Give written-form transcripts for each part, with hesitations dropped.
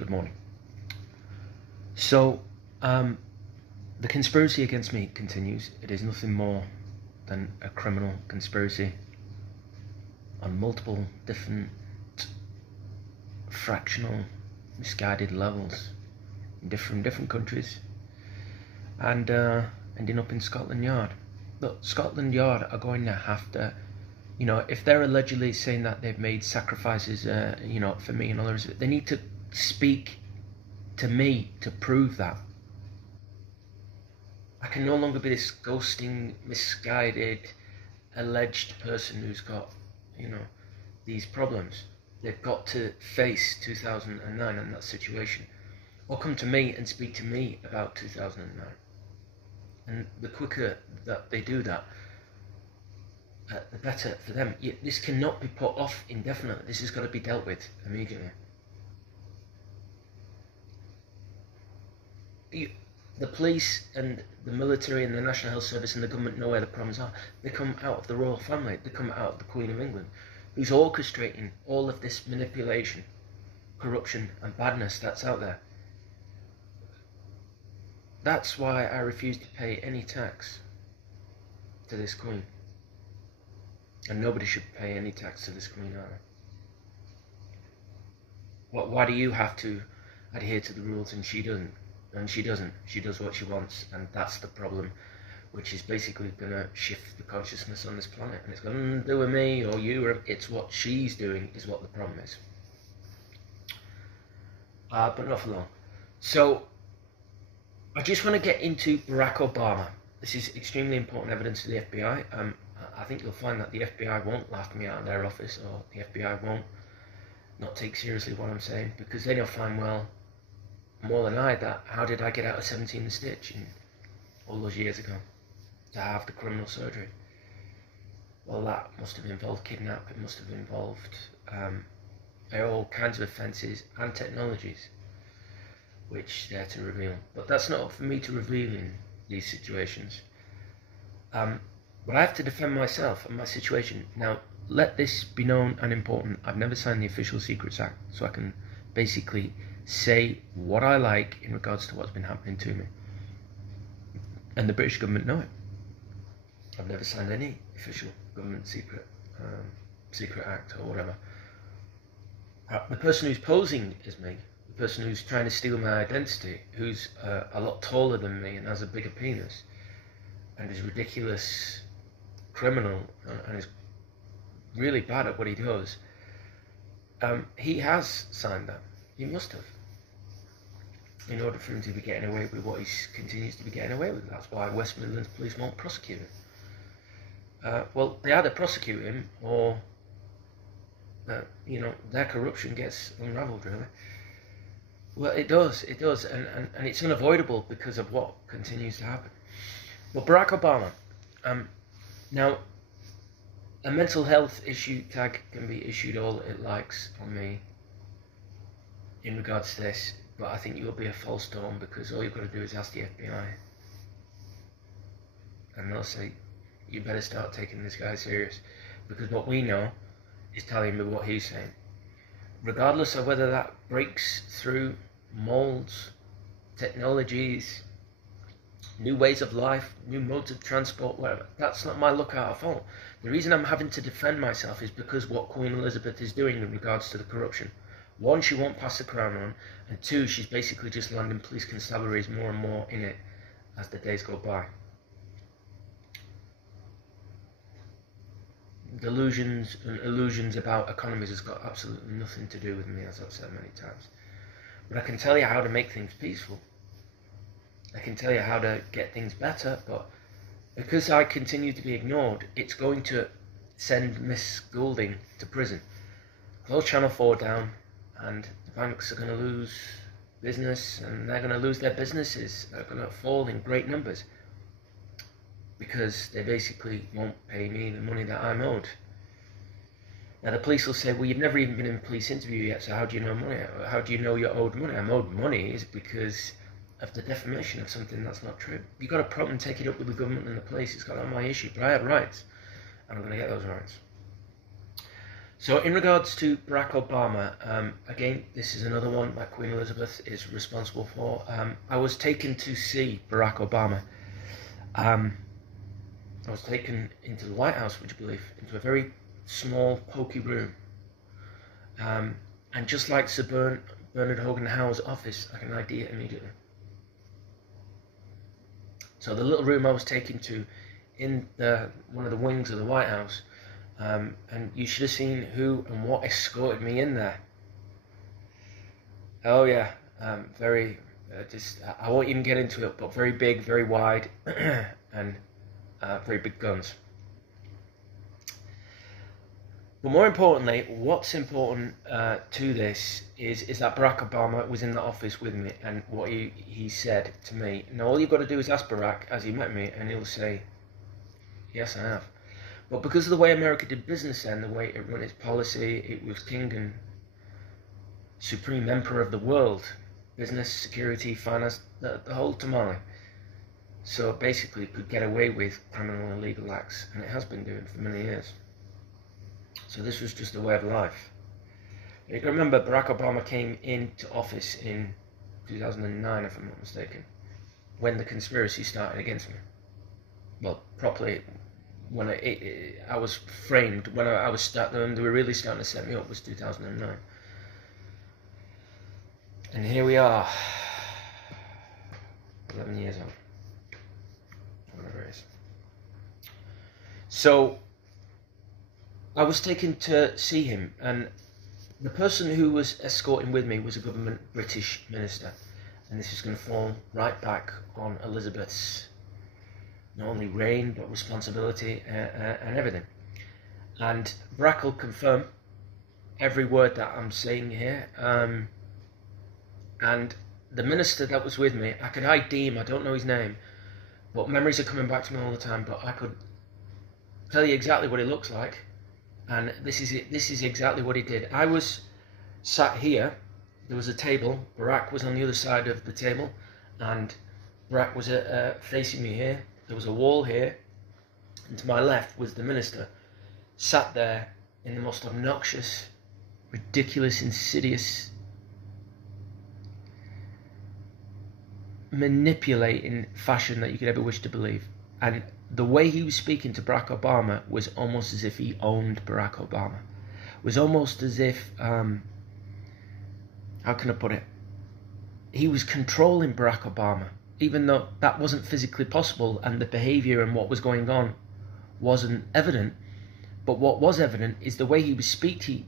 Good morning. So, the conspiracy against me continues. It is nothing more than a criminal conspiracy on multiple different fractional, misguided levels in different countries, and ending up in Scotland Yard. Look, Scotland Yard are going to have to, if they're allegedly saying that they've made sacrifices, for me and others, they need to speak to me to prove that. I can no longer be this ghosting, misguided, alleged person who's got, these problems. They've got to face 2009 and that situation, or come to me and speak to me about 2009. And the quicker that they do that, the better for them. This cannot be put off indefinitely. This has got to be dealt with immediately. The police and the military and the National Health Service and the government know where the problems are. They come out of the royal family. They come out of the Queen of England, who's orchestrating all of this manipulation, corruption and badness that's out there. That's why I refuse to pay any tax to this Queen. And nobody should pay any tax to this Queen either. Why do you have to adhere to the rules and she doesn't? And she doesn't. She does what she wants, and that's the problem, which is basically going to shift the consciousness on this planet. And it's got nothing to do with me or you, or it's what she's doing is what the problem is. But not for long. So, I just want to get into Barack Obama. This is extremely important evidence to the FBI. I think you'll find that the FBI won't laugh me out of their office, or the FBI won't not take seriously what I'm saying, because they know fine well, more than I, that how did I get out of 17 the stitch all those years ago to have the criminal surgery? Well, that must have involved kidnap, it must have involved all kinds of offences and technologies, which they're to reveal. But that's not up for me to reveal in these situations. But I have to defend myself and my situation. Now, let this be known and important. I've never signed the Official Secrets Act, so I can basically say what I like in regards to what's been happening to me. And the British government know it. I've never signed any official government secret act or whatever. The person who's posing as me, the person who's trying to steal my identity, who's a lot taller than me and has a bigger penis, and is a ridiculous criminal and is really bad at what he does, he has signed that. He must have, in order for him to be getting away with what he continues to be getting away with. That's why West Midlands police won't prosecute him. Well, they either prosecute him or, their corruption gets unravelled, really. Well, it does, and it's unavoidable because of what continues to happen. Well, Barack Obama, now, a mental health issue tag can be issued all it likes on me in regards to this, but I think you'll be a false dawn, because all you've got to do is ask the FBI, and they'll say, you better start taking this guy serious, because what we know is telling me what he's saying. Regardless of whether that breaks through molds, technologies, new ways of life, new modes of transport, whatever, that's not my lookout at all. The reason I'm having to defend myself is because what Queen Elizabeth is doing in regards to the corruption. One, she won't pass the crown on, and two, she's basically just landing police constabularies more and more in it as the days go by. Delusions and illusions about economies has got absolutely nothing to do with me, as I've said many times. But I can tell you how to make things peaceful. I can tell you how to get things better, but because I continue to be ignored, it's going to send Miss Goulding to prison. Close Channel 4 down, and the banks are going to lose business, and they're going to lose their businesses. They're going to fall in great numbers, because they basically won't pay me the money that I'm owed. Now the police will say, well, you've never even been in a police interview yet, so how do you know money? How do you know you're owed money? I'm owed money is because of the defamation of something that's not true. You've got a problem, take it up with the government and the police. It's not my issue, but I have rights, and I'm going to get those rights. So in regards to Barack Obama, again, this is another one that Queen Elizabeth is responsible for. I was taken to see Barack Obama. I was taken into the White House, would you believe, into a very small, poky room. And just like Sir Bernard Hogan Howe's office, I can ID it immediately. So the little room I was taken to in one of the wings of the White House, and you should have seen who and what escorted me in there. Oh yeah, very, I won't even get into it, but very big, very wide, and very big guns. But more importantly, what's important to this is that Barack Obama was in the office with me, and what he said to me. Now all you've got to do is ask Barack as he met me, and he'll say, yes, I have. But because of the way America did business then, the way it run its policy, it was king and supreme emperor of the world. Business, security, finance, the whole tamale. So basically it could get away with criminal and illegal acts, and it has been doing for many years. So this was just a way of life. You can remember Barack Obama came into office in 2009, if I'm not mistaken, when the conspiracy started against me. Well, properly, when I was framed, when I was starting, they were really starting to set me up, was 2009. And here we are, 11 years on, whatever it is. So I was taken to see him, and the person who was escorting with me was a government British minister, and this is going to fall right back on Elizabeth's not only reign but responsibility and everything. And Barack will confirm every word that I'm saying here. And the minister that was with me, I could ID him, I don't know his name, but memories are coming back to me all the time, but I could tell you exactly what he looks like. And this is exactly what he did. I was sat here, there was a table, Barack was on the other side of the table, and Barack was facing me here. There was a wall here, and to my left was the minister, sat there in the most obnoxious, ridiculous, insidious, manipulating fashion that you could ever wish to believe. And the way he was speaking to Barack Obama was almost as if he owned Barack Obama. It was almost as if, how can I put it? He was controlling Barack Obama, even though that wasn't physically possible and the behavior and what was going on wasn't evident. But what was evident is the way he was speaking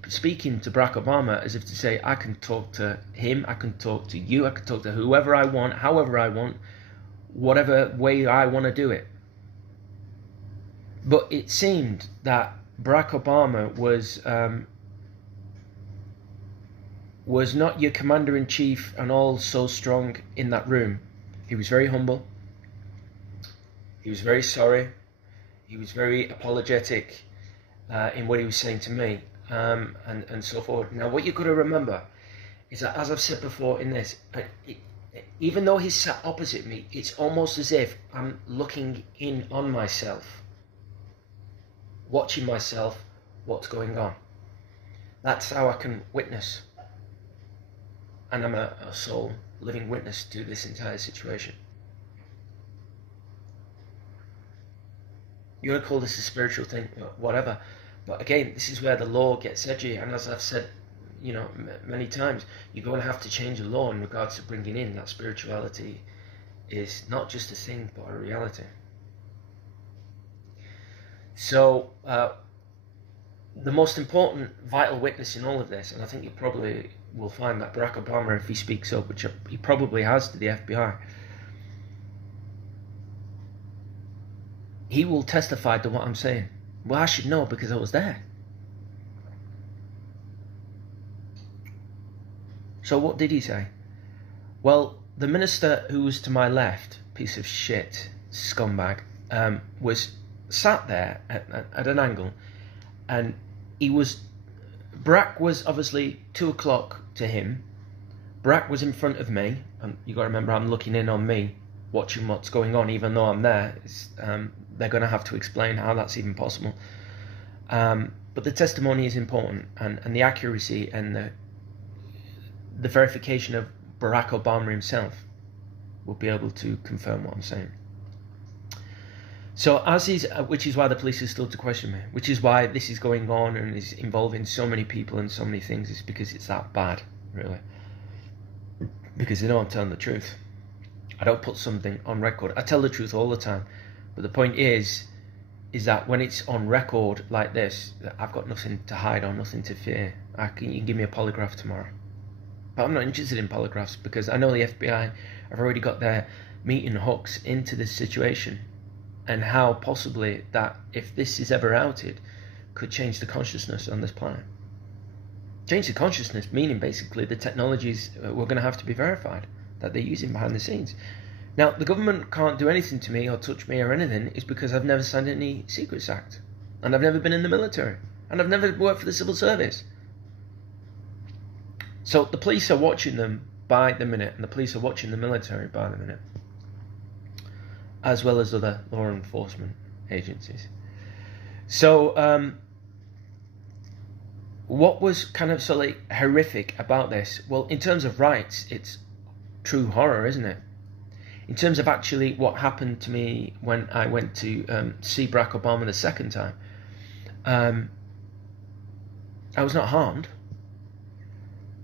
to Barack Obama, as if to say, I can talk to him, I can talk to you, I can talk to whoever I want, however I want, whatever way I want to do it. But it seemed that Barack Obama was not your commander-in-chief and all so strong in that room. He was very humble. He was very sorry. He was very apologetic in what he was saying to me, and so forth. Now, what you've got to remember is that, as I've said before in this, even though he's sat opposite me, it's almost as if I'm looking in on myself, watching myself, what's going on. That's how I can witness. And I'm a sole living witness to this entire situation. You want to call this a spiritual thing, whatever. But again, this is where the law gets edgy. And as I've said, many times, you're going to have to change the law in regards to bringing in that spirituality is not just a thing, but a reality. So, the most important vital witness in all of this, and I think you probably will find that Barack Obama, if he speaks up, which he probably has to the FBI, he will testify to what I'm saying. Well, I should know because I was there. So what did he say? Well, the minister who was to my left, piece of shit, scumbag, was sat there at an angle, and Barack was obviously 2 o'clock to him. Barack was in front of me, and you got to remember I'm looking in on me, watching what's going on, even though I'm there. They're going to have to explain how that's even possible. But the testimony is important, and the accuracy and the verification of Barack Obama himself will be able to confirm what I'm saying. So which is why the police are still to question me, which is why this is going on and is involving so many people and so many things. It's because it's that bad, really. Because they know I'm telling the truth. I don't put something on record. I tell the truth all the time. But the point is that when it's on record like this, I've got nothing to hide or nothing to fear. You can give me a polygraph tomorrow. But I'm not interested in polygraphs because I know the FBI have already got their meat and hooks into this situation, and how possibly that, if this is ever outed, could change the consciousness on this planet. Change the consciousness, meaning basically the technologies were going to have to be verified that they're using behind the scenes. Now, the government can't do anything to me or touch me or anything is because I've never signed any Secrets Act, and I've never been in the military, and I've never worked for the civil service. So the police are watching them by the minute, and the police are watching the military by the minute, as well as other law enforcement agencies. So what was kind of sort of horrific about this? Well, in terms of rights, it's true horror, isn't it? In terms of actually what happened to me when I went to see Barack Obama the second time, I was not harmed.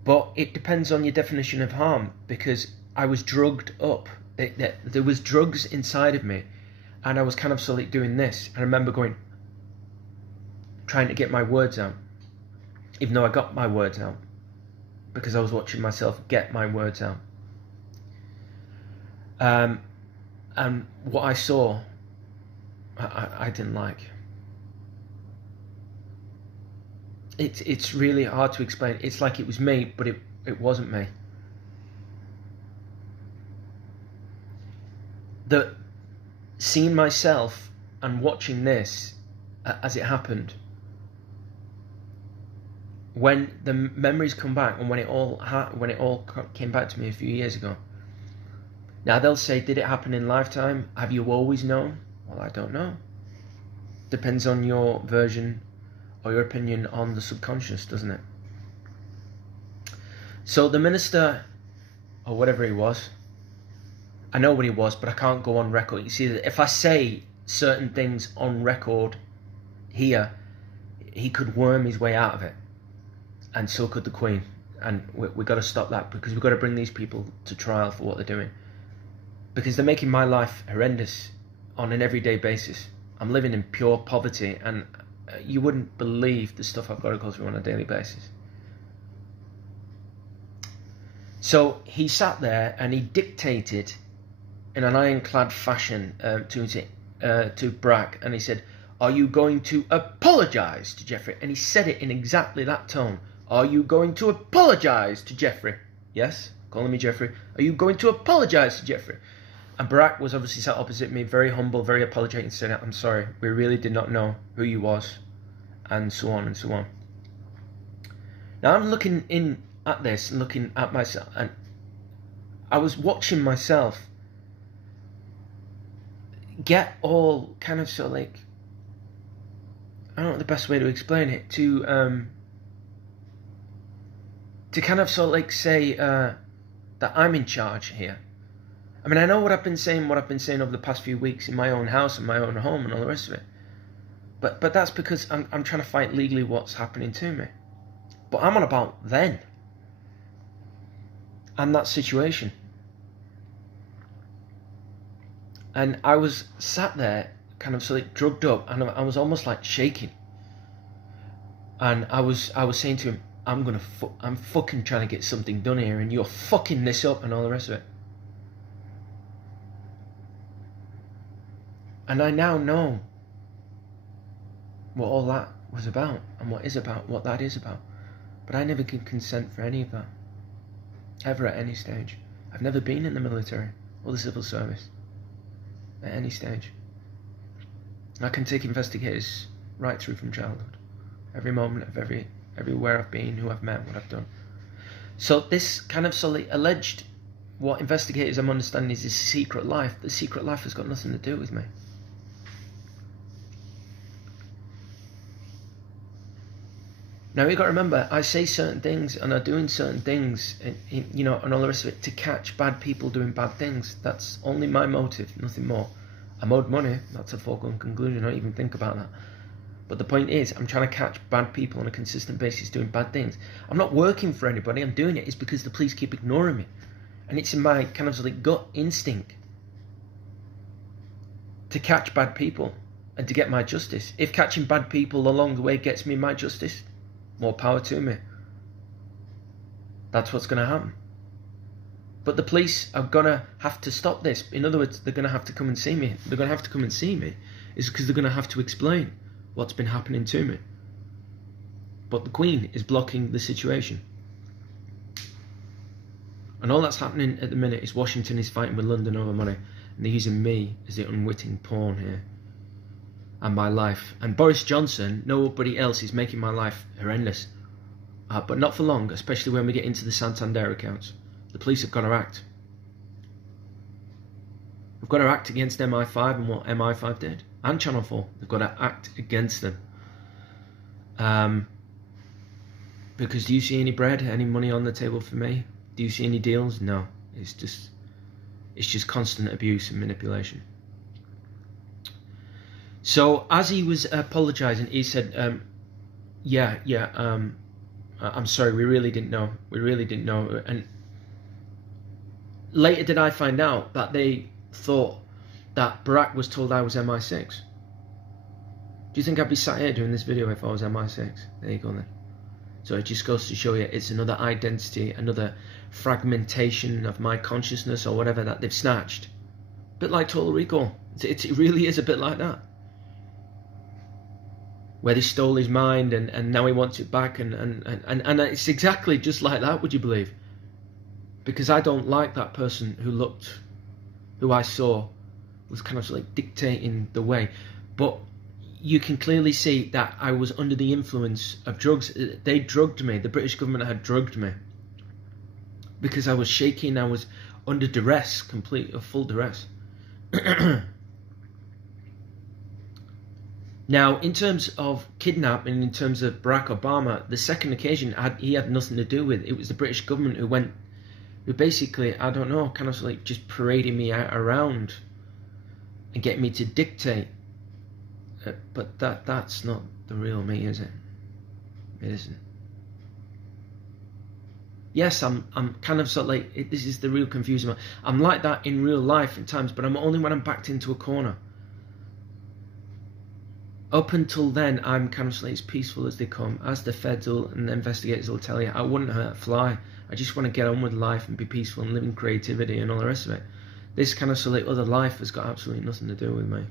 But it depends on your definition of harm, because I was drugged up. There was drugs inside of me, and I was kind of sort of doing this. I remember trying to get my words out, even though I got my words out, because I was watching myself get my words out. And what I saw, I didn't like. It's really hard to explain. It's like it was me, but it wasn't me. Seeing myself and watching this as it happened, when the memories come back and when it all came back to me a few years ago. Now they'll say, did it happen in lifetime? Have you always known? Well, I don't know. Depends on your version or your opinion on the subconscious, doesn't it? So the minister, or whatever he was, I know what he was, but I can't go on record. You see, if I say certain things on record here, he could worm his way out of it, and so could the Queen. And we've got to stop that, because we've got to bring these people to trial for what they're doing, because they're making my life horrendous on an everyday basis. I'm living in pure poverty, and you wouldn't believe the stuff I've got to go through on a daily basis. So he sat there and he dictated in an ironclad fashion to Barack, and he said, "Are you going to apologise to Jeffrey?" And he said it in exactly that tone. "Are you going to apologise to Jeffrey?" "Yes," calling me Jeffrey. "Are you going to apologise to Jeffrey?" And Barack was obviously sat opposite me, very humble, very apologetic, saying, "I'm sorry, we really did not know who you was," and so on and so on. Now I'm looking in at this and looking at myself, and I was watching myself get all kind of sort of like, I don't know the best way to explain it, to kind of sort of like say that I'm in charge here. I mean, I know what I've been saying over the past few weeks in my own house and my own home and all the rest of it. But that's because I'm trying to fight legally what's happening to me. But I'm on about then. And that situation. And I was sat there kind of sort of drugged up, and I was almost like shaking. And I was saying to him, I'm fucking trying to get something done here, and you're fucking this up and all the rest of it. And I now know what all that was about, and what that is about. But I never can consent for any of that. Ever, at any stage. I've never been in the military or the civil service. At any stage. I can take investigators right through from childhood. Every moment of everywhere I've been, who I've met, what I've done. So this kind of solely alleged, what investigators I'm understanding is this secret life. The secret life has got nothing to do with me. Now you got to remember, I say certain things and I'm doing certain things, and and all the rest of it to catch bad people doing bad things. That's only my motive, nothing more. I'm owed money. That's a foregone conclusion. Don't even think about that. But the point is, I'm trying to catch bad people on a consistent basis doing bad things. I'm not working for anybody. I'm doing it. It's because the police keep ignoring me, and it's in my kind of like gut instinct to catch bad people and to get my justice. If catching bad people along the way gets me my justice, more power to me. That's what's going to happen. But the police are going to have to stop this. In other words, they're going to have to come and see me. They're going to have to come and see me is because they're going to have to explain what's been happening to me. But the Queen is blocking the situation. And all that's happening at the minute is Washington is fighting with London over money. And they're using me as the unwitting pawn here. And my life. And Boris Johnson, nobody else, is making my life horrendous. But not for long, especially when we get into the Santander accounts. The police have got to act. We've got to act against MI5 and what MI5 did. And Channel 4. They've got to act against them. Because do you see any bread, any money on the table for me? Do you see any deals? No. It's just constant abuse and manipulation. So as he was apologising, he said, I'm sorry, we really didn't know. We really didn't know. And later did I find out that they thought that Barack was told I was MI6. Do you think I'd be sat here doing this video if I was MI6? There you go then. So it just goes to show you it's another identity, another fragmentation of my consciousness or whatever that they've snatched. A bit like Total Recall. It really is a bit like that. Where they stole his mind and now he wants it back and it's exactly just like that, would you believe? Because I don't like that person who I saw was kind of like dictating the way. But you can clearly see that I was under the influence of drugs. They drugged me. The British government had drugged me. Because I was shaking, I was under duress, full duress. Now, in terms of kidnapping, in terms of Barack Obama, the second occasion he had nothing to do with. It was the British government who basically, I don't know, kind of like just parading me around and getting me to dictate. But that's not the real me, is it? It isn't. Yes, I'm kind of like, this is the real confusing one. I'm like that in real life at times, but I'm only when I'm backed into a corner. Up until then, I'm kind of like as peaceful as they come. As the feds and the investigators will tell you, I wouldn't hurt a fly. I just want to get on with life and be peaceful and live in creativity and all the rest of it. This kind of like other life has got absolutely nothing to do with me.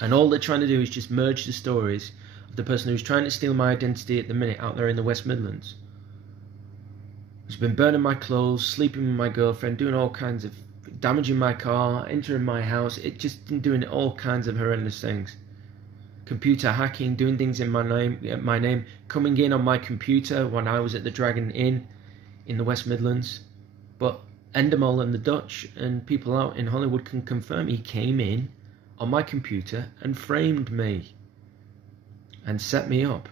And all they're trying to do is just merge the stories of the person who's trying to steal my identity at the minute out there in the West Midlands. Who's been burning my clothes, sleeping with my girlfriend, doing all kinds of damaging my car, entering my house, doing all kinds of horrendous things. Computer hacking, doing things in my name, coming in on my computer when I was at the Dragon Inn in the West Midlands. But Endemol and the Dutch and people out in Hollywood can confirm he came in on my computer and framed me and set me up.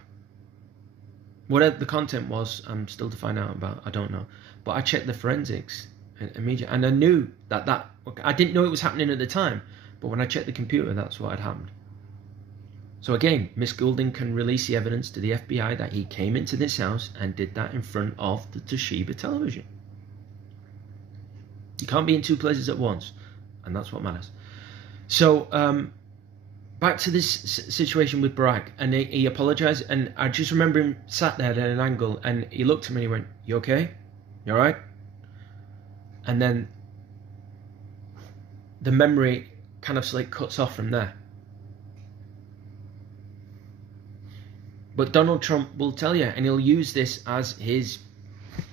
Whatever the content was, I'm still to find out about. I don't know. But I checked the forensics immediately, and I knew that I didn't know it was happening at the time, but when I checked the computer, that's what had happened. So again, Miss Goulding can release the evidence to the FBI that he came into this house and did that in front of the Toshiba television. You can't be in two places at once, and that's what matters. So back to this situation with Barack, and he apologized, and I just remember him sat there at an angle, and he looked at me and he went, "You okay? You all right?" And then the memory kind of like cuts off from there. But Donald Trump will tell you, and he'll use this as his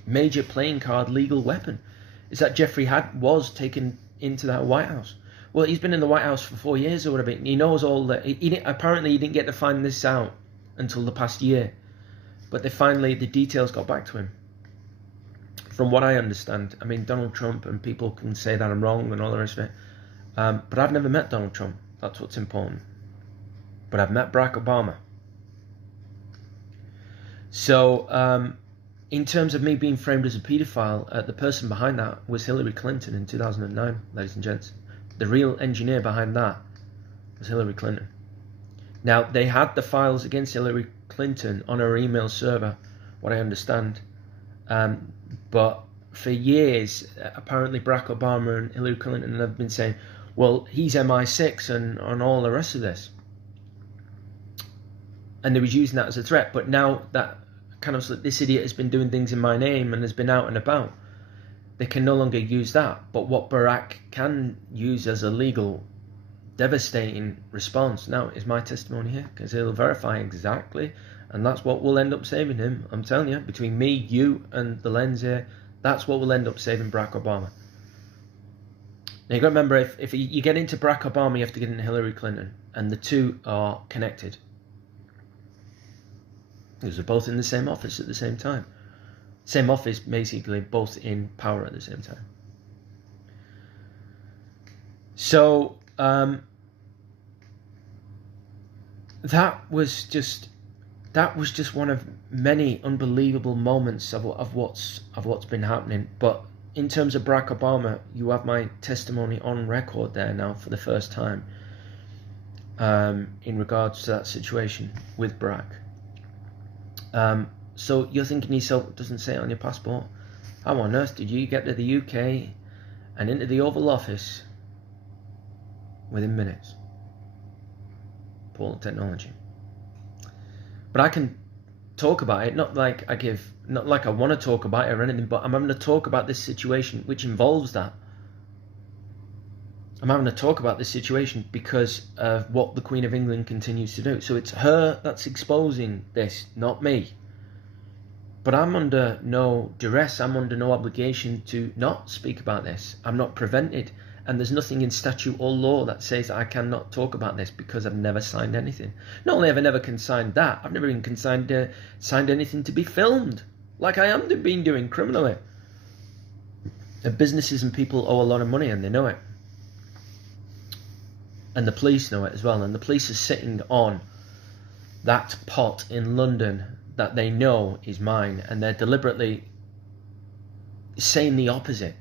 major playing card, legal weapon, is that Jeffrey was taken into that White House. Well, he's been in the White House for 4 years or whatever. He knows all that. Apparently, he didn't get to find this out until the past year. But the details got back to him. From what I understand, I mean, Donald Trump, and people can say that I'm wrong and all the rest of it. But I've never met Donald Trump. That's what's important. But I've met Barack Obama. So in terms of me being framed as a paedophile, the person behind that was Hillary Clinton in 2009, ladies and gents. The real engineer behind that was Hillary Clinton. Now, they had the files against Hillary Clinton on her email server, what I understand. But for years, apparently Barack Obama and Hillary Clinton have been saying, well, he's MI6 and all the rest of this. And they was using that as a threat. But now that kind of this idiot has been doing things in my name and has been out and about, they can no longer use that. But what Barack can use as a legal, devastating response now is my testimony here, because he'll verify exactly, and that's what will end up saving him. I'm telling you, between me, you, and the lens here, that's what will end up saving Barack Obama. Now you got to remember, if you get into Barack Obama, you have to get into Hillary Clinton, and the two are connected. Because they're both in the same office at the same time. Same office, basically, both in power at the same time. So, that was just one of many unbelievable moments of what's been happening. But in terms of Barack Obama, you have my testimony on record there now for the first time, in regards to that situation with Barack. So you're thinking to yourself, it doesn't say it on your passport. How on earth did you get to the UK and into the Oval Office within minutes? Poor technology. But I can talk about it, not like I want to talk about it or anything, but I'm having to talk about this situation which involves that. I'm having to talk about this situation because of what the Queen of England continues to do. So it's her that's exposing this, not me. But I'm under no duress, I'm under no obligation to not speak about this. I'm not prevented, and there's nothing in statute or law that says I cannot talk about this because I've never signed anything. Not only have I never consigned that, I've never even signed anything to be filmed, like I am been doing criminally. And businesses and people owe a lot of money, and they know it. And the police know it as well, and the police are sitting on that pot in London that they know is mine, and they're deliberately saying the opposite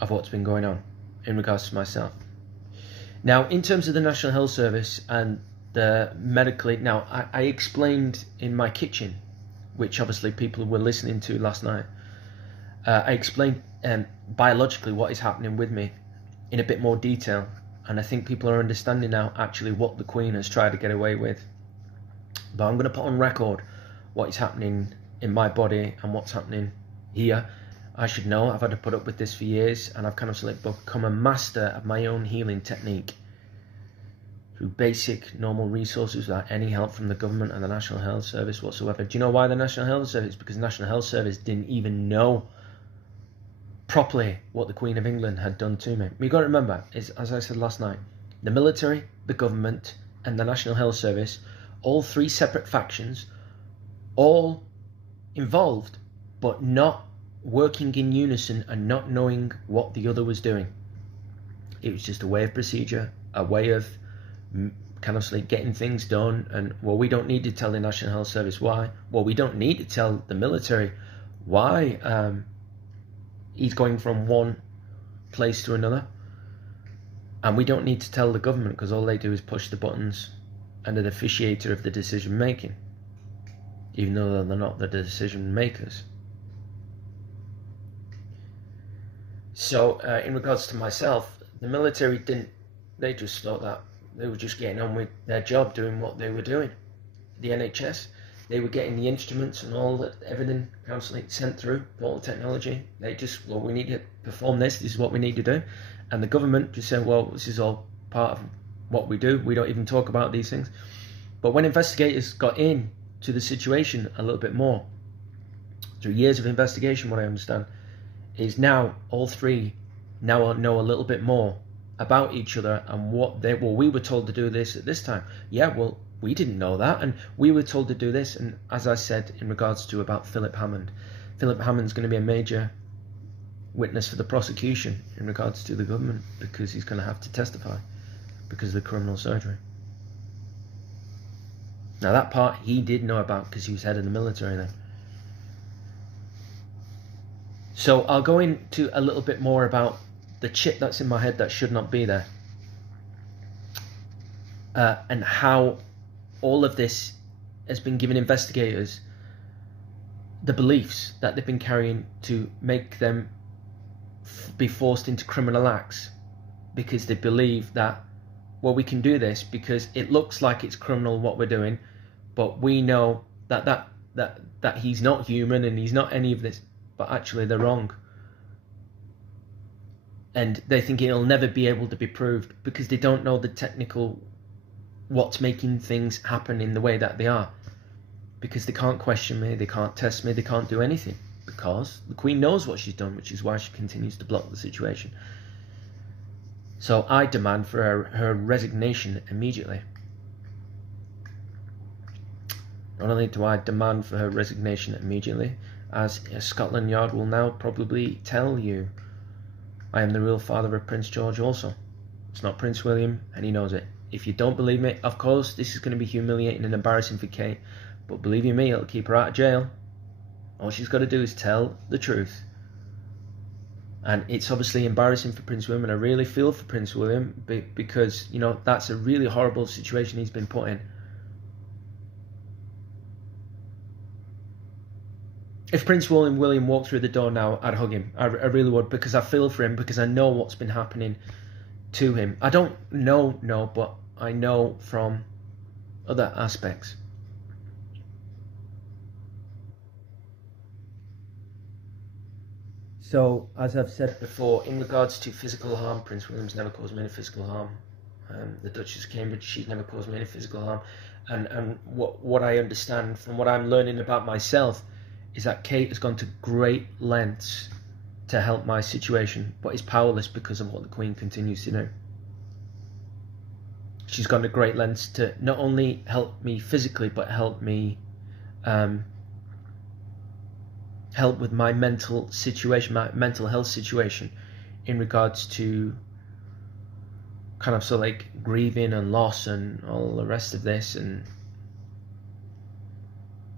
of what's been going on in regards to myself. Now, in terms of the National Health Service and the medically, now I explained in my kitchen, which obviously people were listening to last night, I explained biologically what is happening with me in a bit more detail, and I think people are understanding now actually what the Queen has tried to get away with. But I'm going to put on record what is happening in my body and what's happening here. I should know, I've had to put up with this for years, and I've kind of become a master of my own healing technique through basic normal resources without any help from the government and the National Health Service whatsoever. Do you know why the National Health Service? Because the National Health Service didn't even know properly what the Queen of England had done to me. You've got to remember, is, as I said last night, the military, the government, and the National Health Service, all three separate factions, all involved, but not working in unison and not knowing what the other was doing. It was just a way of procedure, a way of kind of like getting things done. And, well, we don't need to tell the National Health Service why. Well, we don't need to tell the military why he's going from one place to another. And we don't need to tell the government, because all they do is push the buttons and are the officiator of the decision making, even though they're not the decision makers. So in regards to myself, the military they just thought that they were just getting on with their job, doing what they were doing. The NHS, they were getting the instruments and all that, everything constantly sent through, all the technology. They just, well, we need to perform this is what we need to do. And the government just said, well, this is all part of what we do. We don't even talk about these things. But when investigators got into the situation a little bit more, through years of investigation, what I understand is now all three now know a little bit more about each other and what they, well, we were told to do this at this time. Yeah, well, we didn't know that, and we were told to do this. And as I said in regards to about Philip Hammond, Philip Hammond's going to be a major witness for the prosecution in regards to the government, because he's going to have to testify because of the criminal surgery. Now that part he did know about because he was head of the military then. So I'll go into a little bit more about the chip that's in my head that should not be there. And how all of this has been giving investigators the beliefs that they've been carrying to make them be forced into criminal acts, because they believe that, well, we can do this because it looks like it's criminal what we're doing, but we know that he's not human and he's not any of this, but actually they're wrong. And they think it'll never be able to be proved because they don't know the technical, what's making things happen in the way that they are. Because they can't question me, they can't test me, they can't do anything. Because the Queen knows what she's done, which is why she continues to block the situation. So I demand for her resignation immediately. Not only do I demand for her resignation immediately, as Scotland Yard will now probably tell you, I am the real father of Prince George also. It's not Prince William, and he knows it. If you don't believe me, of course, this is going to be humiliating and embarrassing for Kate, but believe you me, it'll keep her out of jail. All she's got to do is tell the truth. And it's obviously embarrassing for Prince William, and I really feel for Prince William because, you know, that's a really horrible situation he's been put in. If Prince William walked through the door now, I'd hug him. I really would, because I feel for him, because I know what's been happening to him. I don't know, but I know from other aspects. So, as I've said before, in regards to physical harm, Prince William's never caused me any physical harm. The Duchess of Cambridge, she's never caused me any physical harm. And what I understand from what I'm learning about myself is that Kate has gone to great lengths to help my situation, but is powerless because of what the Queen continues to do. She's gone to great lengths to not only help me physically, but help me help with my mental situation, my mental health situation, in regards to kind of like grieving and loss and all the rest of this. And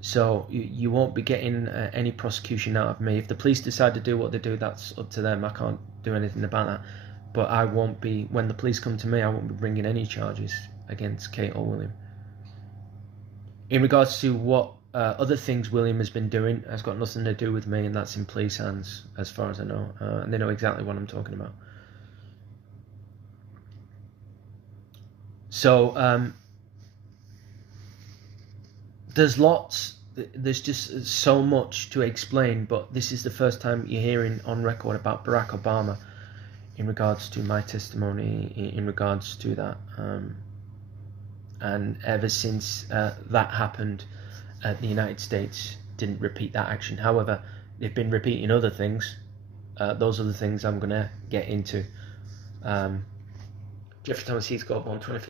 so you won't be getting any prosecution out of me. If the police decide to do what they do, that's up to them. I can't do anything about that. But I won't be, when the police come to me, I won't be bringing any charges against Kate or William. In regards to what other things William has been doing, has got nothing to do with me, and that's in police hands, as far as I know. And they know exactly what I'm talking about. So, there's just so much to explain, but this is the first time you're hearing on record about Barack Obama in regards to my testimony, in regards to that. And ever since that happened, the United States didn't repeat that action. However, they've been repeating other things. Those are the things I'm going to get into. Jeffrey Thomas Heathcote, born 25th